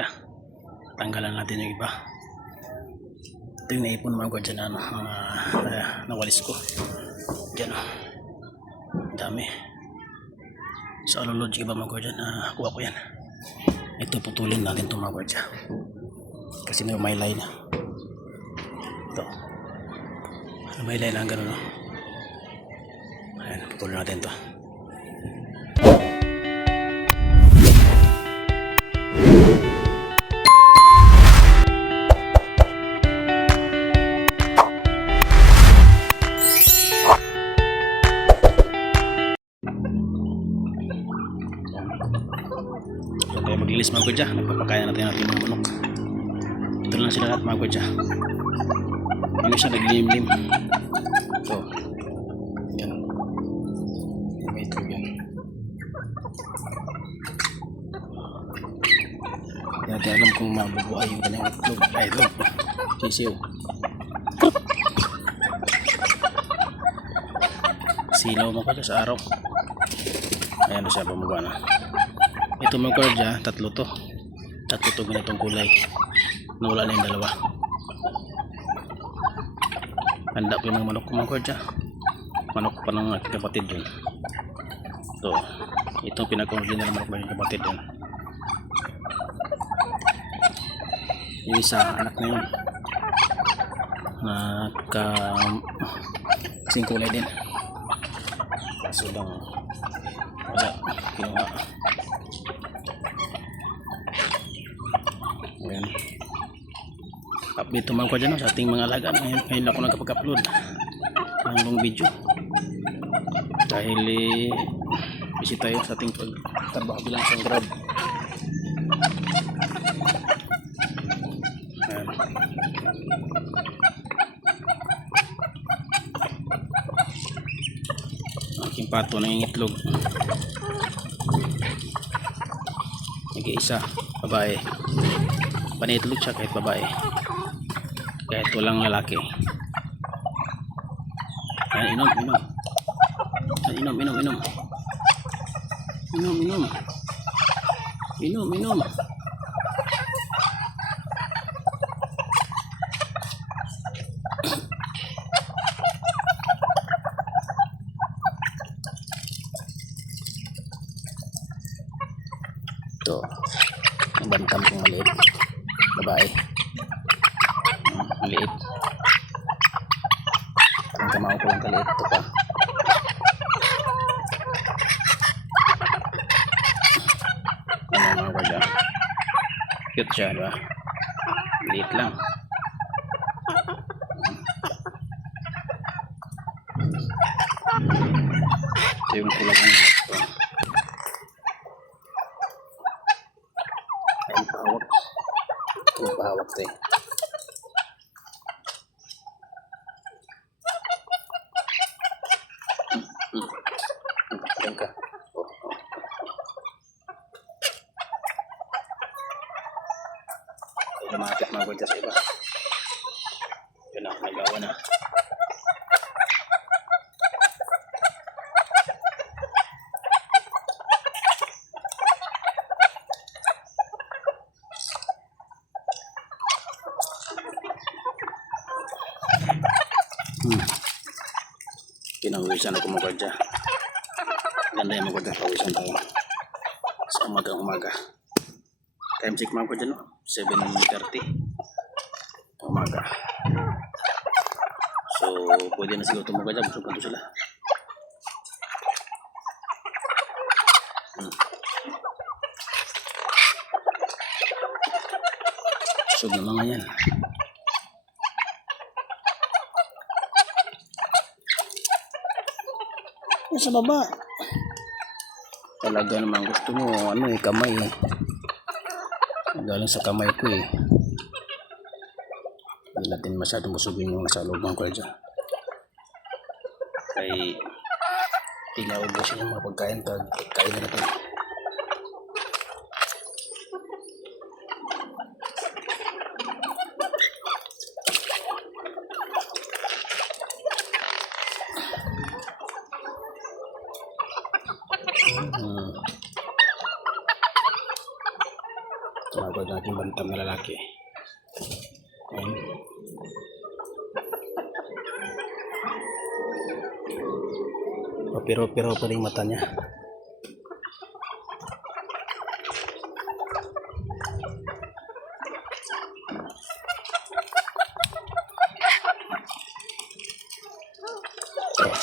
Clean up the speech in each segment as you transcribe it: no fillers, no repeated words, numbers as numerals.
gwardiya. Tanggalan natin yung iba. Ito yung naipon mga gwardiya na nawalis ko. Diyan o. Dami. Sa alulod yung iba mga gwardiya na kuha ko yan. Ito putulin natin ito mga gwardiya. Kasi may line na. Ito. May line na gano'n. Ayan, putulin natin ito. Tayo maglilis mga gwadya. Nagpapakain natin mga manok. Ito lang sila lahat mga gwadya. Yung isa naglimlim. So yan. May itlog yan. Hindi natin alam kung mabubuhay yung kanyang itlog. Ay itlog. Sisiw. Silaw mga gwadya sa araw. Ayan na siya, bumaba na. Ito mga gwadya, tatlo to ganitong kulay. Nawala na yung dalawa. Handa po yung mga manok ko mga gwadya. Manok pa ng kapatid yun. So, itong pinaka-original na manok ng kapatid yun. Yung isa, anak na yun. Kasing kulay din. Kaso lang wala, kinuha. Ayan. Update ito mga dyan sa ating mga alaga. Ngayon ako nagkapag-upload ng long video dahil busy tayo sa ating pagtrabaho bilang isang grab. Ayan. Aking pato ng itlog. Nag-iisa, babae. Panitlog siya kahit babae. Kahit walang lalaki. Ayan, inom. Ayan, inom. Inom. Ito, ang bantam kong maliit. Babae. Maliit. Ang kamao ko lang kaliit. Ito pa. Ano mga kwadya. Cute siya, diba? Maliit lang. Ito yung kulang ng ito. Ayun, pahawak. Ito pahawak ito eh. Diyan ka. Lumakit mga gwadya sa iba. Yun na, nagawa na. Pinawisan ako mga gwadya. Ganda yung mga gwadya, pawisan tayo sa umaga. Time check mga gwadya, no? 7:30 umaga. So pwede na siguro itong mga gwadya. Busog na ito sila. Busog na mga yan. Sa baba talaga naman gusto mo kamay eh. Galing sa kamay ko eh. Hindi natin masyadong busugin yung nasa loob ng kwadya kay pinaubusin yung mga pagkain na natin. Ito mga ko ng aking bantam na lalaki. Ayan. Pero pa rin mata niya.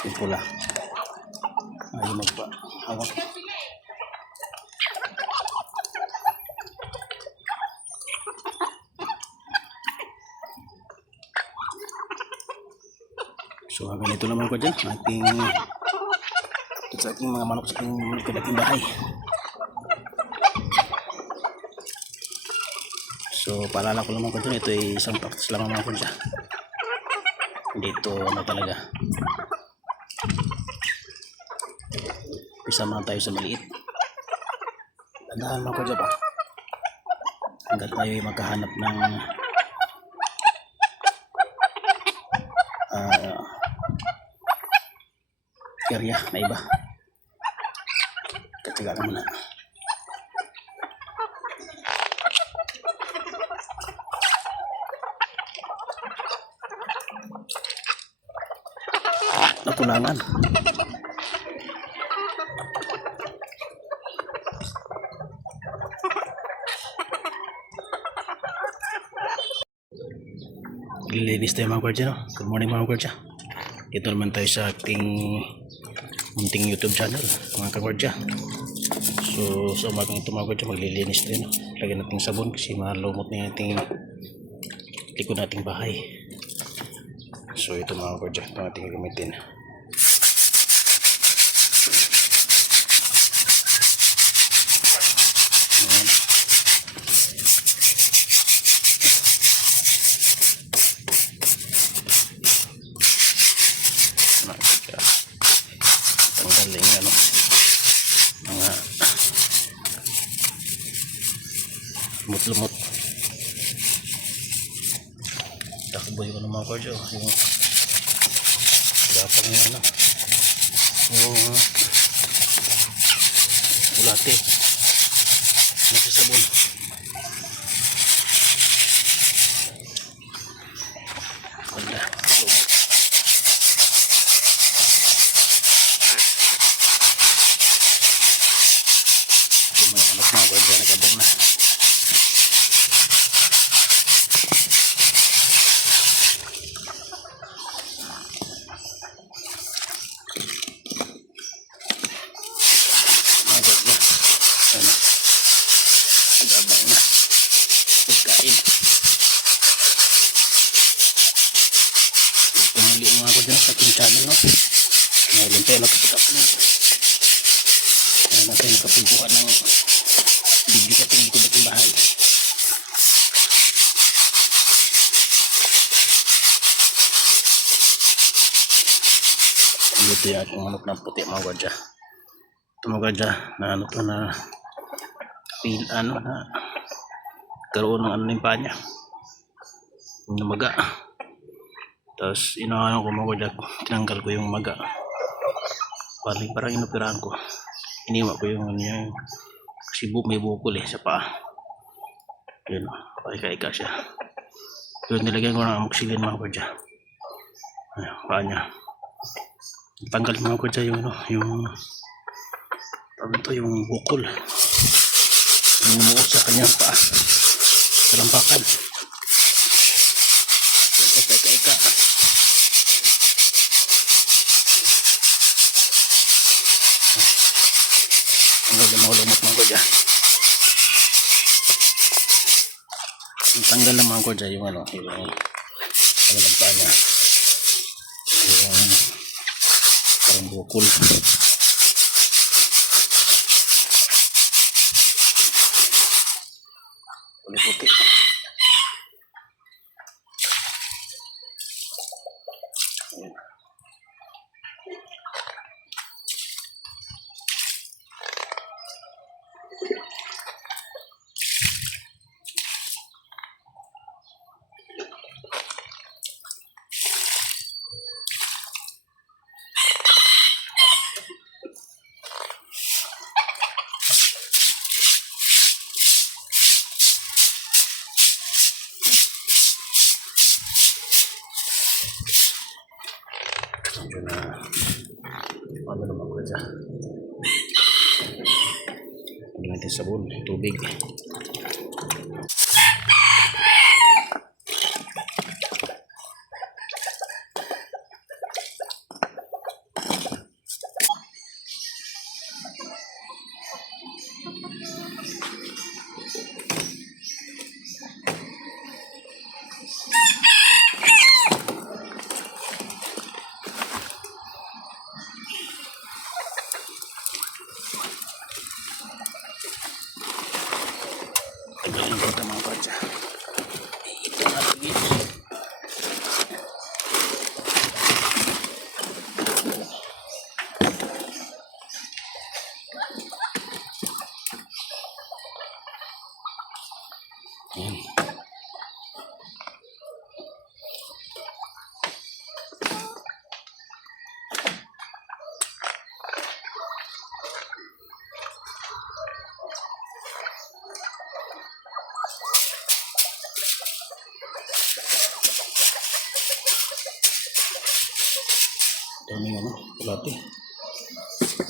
Yung pula. Ay, magpa-hawak. So, ganito naman ko dyan. Sa aking mga manok sa aking bahay. So, paalala ko naman ko dyan. Ito ay isang practice lang naman ko dyan. Dito, ano talaga. Isa man tayo sa maliit. Dandahan man ko dyan pa. Hanggat tayo ay magkahanap ng area na iba. Katiga lang muna. Nakulangan. Ladies tayo mga kwartya, no? Good morning mga kwartya. Dito naman tayo sa ating munting YouTube channel mga kwartya. So sa umagang ito mga kwartya, maglilinis tayo, no? Lagyan natin sabon kasi malumot na yung ating likod nating bahay. So ito mga kwartya, ito natin gagamitin. Tanggalin ano mga lumot-lumot. Takboy ko naman ko dyan yung gapang yung ano yung ulate nagsasabon. Wala lumot. Pumili nga ako dyan sa aking channel, no? Ngayon tayo nakapagap na. Ngayon tayo nakapagbuhan ng video sa ating likod ating bahay. Dito yung aking manok ng puti mga kwadya. Ito mga kwadya na ano to na na karoon ng ano yung paa niya. Yung maga. Tapos inaano ko mga kwadya, tinanggal ko yung maga. Parang inoperahan ko. Iniwa ko yung ano yung kasi may bukol sa paa. Yun, paika-ika siya. Yun, nilagyan ko ng amoxicillin mga kwadya. Paa niya. Tanggal mga kwadya yung ano, yung bukol. Yung umuot sa kanyang paa. Sa lampakan. Paika-ika. Ang lumot mga kwadya. Tanggal naman ko dyan yung ano, yung paa niya. Yung parang bukol. Kulay puti. Ayan. Medyo na ano naman ko dyan. Lagyan natin sabon, tubig. Tanggalin ko ito mga kwadya. Ito natin. Ayan. Daming ano, bulati.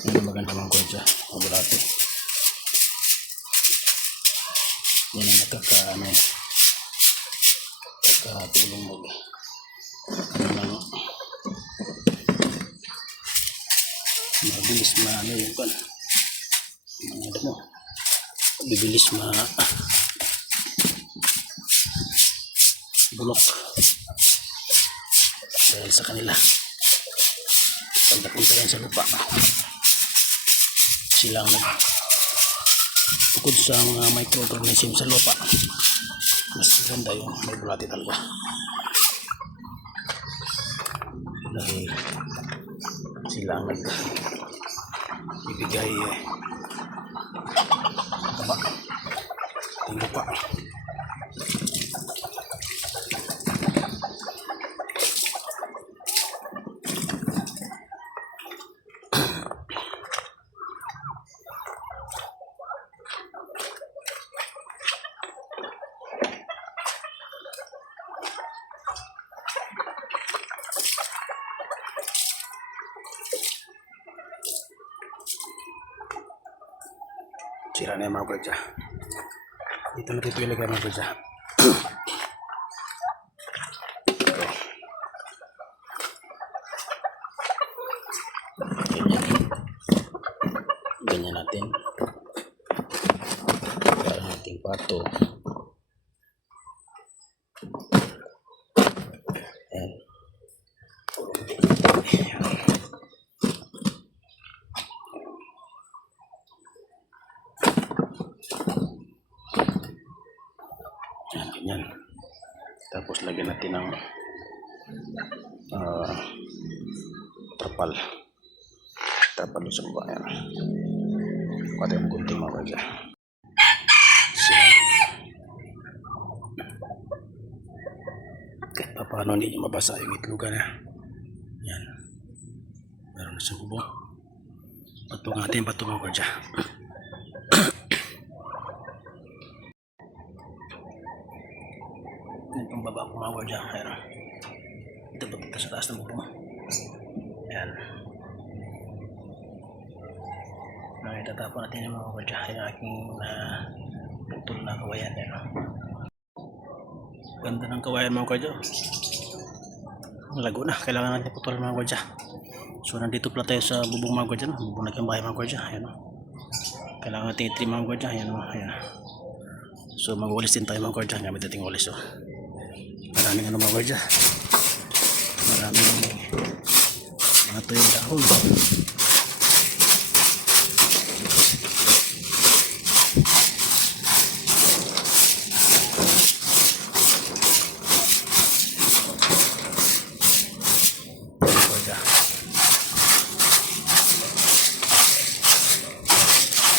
Ano maganda mga kwadya, ang bulati. Yan ang nakaka-ano eh. Nakakatulong mag ano, mabilis ano yung kan. Ano mo? Bibilis bulok dahil sa kanila. Pag napunta yan sa lupa, silang bukod sa mga microorganism sa lupa, mas ganda yung may bulati talaga dahil sila ang nagbibigay taba ng lupa. Sira na yung mga kwadya. Dito na dito ilagay mga kwadya. Ganyan natin. Para nating pato. Ayan. Yan, ganyan. Tapos lagyan natin ng trapal doon sa baba. Yan. Pati yung gunting mga kwadya. Kahit pa paano hindi nyo mabasa yung itlogan na. Yan. Meron na sa bubong. Patong natin patong mga kwadya. Itong baba ko mga kwadya. Ayan. Ito ba sa taas ng bubong. Ayan. Itatapon natin yung mga kwadya. Yung aking putol na kawayan. Ayan. Ganda ng kawayan mga kwadya. Lago na. Kailangan natin putol mga kwadya. So nandito pala tayo sa bubong mga kwadya. Bubong na yung bahay mga kwadya. Ayan. Kailangan natin itrim mga kwadya. Ayan. Ayan. So mag-ulis din tayo mga kwadya. Gamit natin ulis. So maraming ano mga kwadya. Maraming mga tuyong dahon.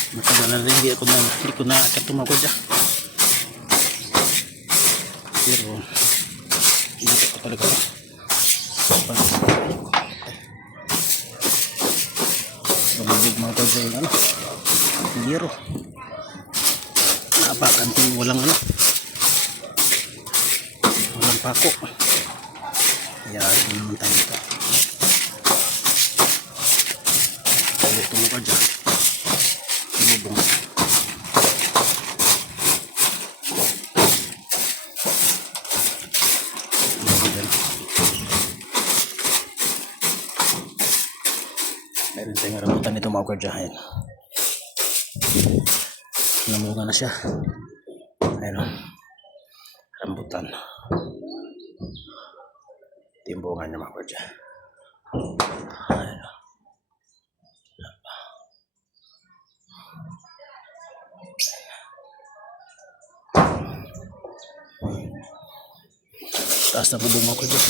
Matagal na rin hindi ko na akit mga kwadya. Pero inakit ko talaga lumabig mga kwadya yung ano hiyero naapakan ko yung walang pako. Kaya naman tayo ito. tumukad dyan. Tumubong. Tumubong dyan. Meron tayong rambutan nito mga kwadya. Ayan. Namunga na siya. Ayan o. Rambutan. Ito yung bunga niya mga kwadya. Ayan o. Taas na bubong mga kwadya.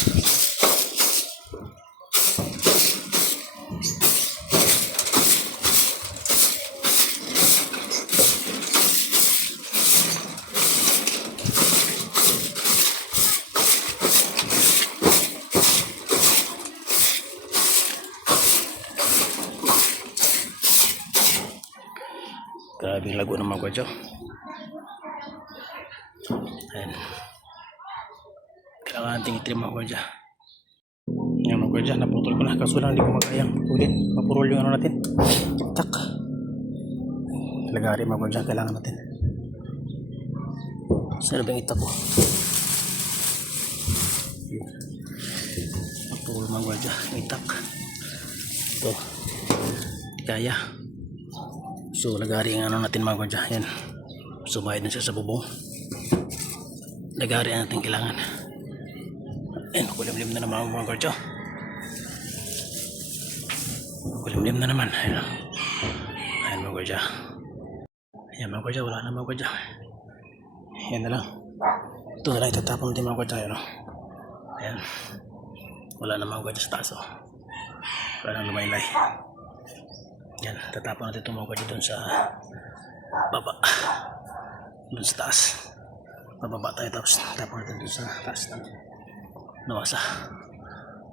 Grabe yung lago ng mga kwadyo. Ayan. Kailangan natin itrim mga kwadya. Yan mga kwadya, naputol ko na. Kaso lang hindi ko magkayang ulit. Mapurol yung ano natin. Tsak. Lagari mga kwadya, kailangan natin. Saan ba yung itak ko? Mapurol mga kwadya. Itak. Ito. Kaya. So, lagari ang ano natin mga kwadya. Yan. Sumayad na siya sa bubong. Lagari ang natin kailangan. Ayan, kulimlim na naman mga kwadya. Kulimlim na naman. Ayan. Ayan mga kwadya. Ayan mga kwadya, wala na mga kwadya. Ayan na lang. Ito na lang itatapon natin mga kwadya. Ayan. Ayan. Wala na mga kwadya sa taas. Wala nang lumaylay. Yan, tatapon natin itong mga kwadya dun sa baba. Dun sa taas. Bababa tayo tapos tapon natin dun sa taas ng nawasa.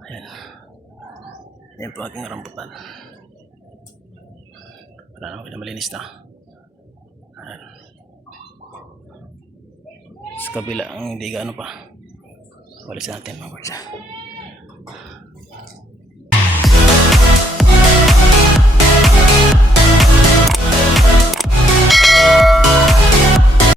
Ayan. Ayan po aking rambutan. Wala naman kita malinis na. Ayan. Sa kabila ang hindi gaano pa. Walisin natin mga kwadya.